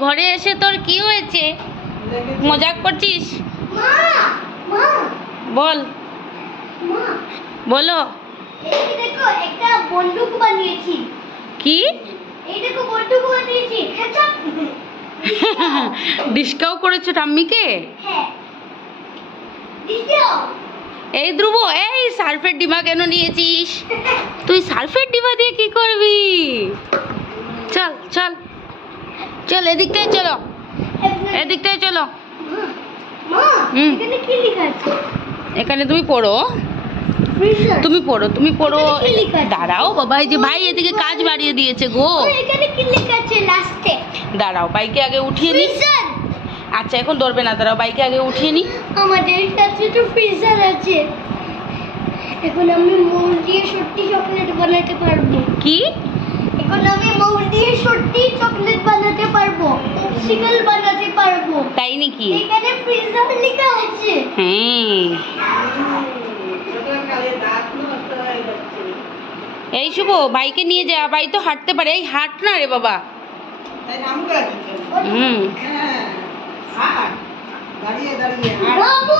ঘরে এসে তোর কি হয়েছে? মজাক করছিস? বল, বলো। এই দেখো একটা বন্দুক বানিয়েছি। কি? এই দেখো বন্দুক বানিয়েছি। ডিসকাউ করেছো ঠাম্মিকে? হ্যাঁ দিও। এই ধ্রুব, এই সার্ফের ডিমা কেন নিয়েছিস? তুই সার্ফের ডিমা দিয়ে কি করবি? চল চল চল, এদিকটাই চলো, এদিকটাই চলো। মা এখানে কি লেখা আছে? এখানে তুমি পড়ো, তুমি পড়ো, তুমি পড়ো। দাঁড়াও বাবা, এই যে ভাই এদিকে কাজ বাড়িয়ে দিয়েছে গো। এখানে কি লেখা আছে লাস্টে? দাঁড়াও, বাইকে আগে উঠিয়ে নি। আচ্ছা এখন ধরবে না, দাঁড়াও বাইকে আগে উঠিয়ে নি। আমাদের কাছে তো ফ্রিজার আছে। এখন আমি মৌল দিয়ে সত্যি চকলেট বানাতে পারবো। কি? এখন আমি মৌল দিয়ে সত্যি চকলেট বানাতে পারবো, পপসিকল বানাতে পারবো। তাই নাকি? এখানে ফ্রিজার লেখা আছে। হ্যাঁ। এই শুভ, বাইকে নিয়ে যা, বাই তো হাঁটতে পারে। এই হাঁট না রে বাবা। হুম। বাবু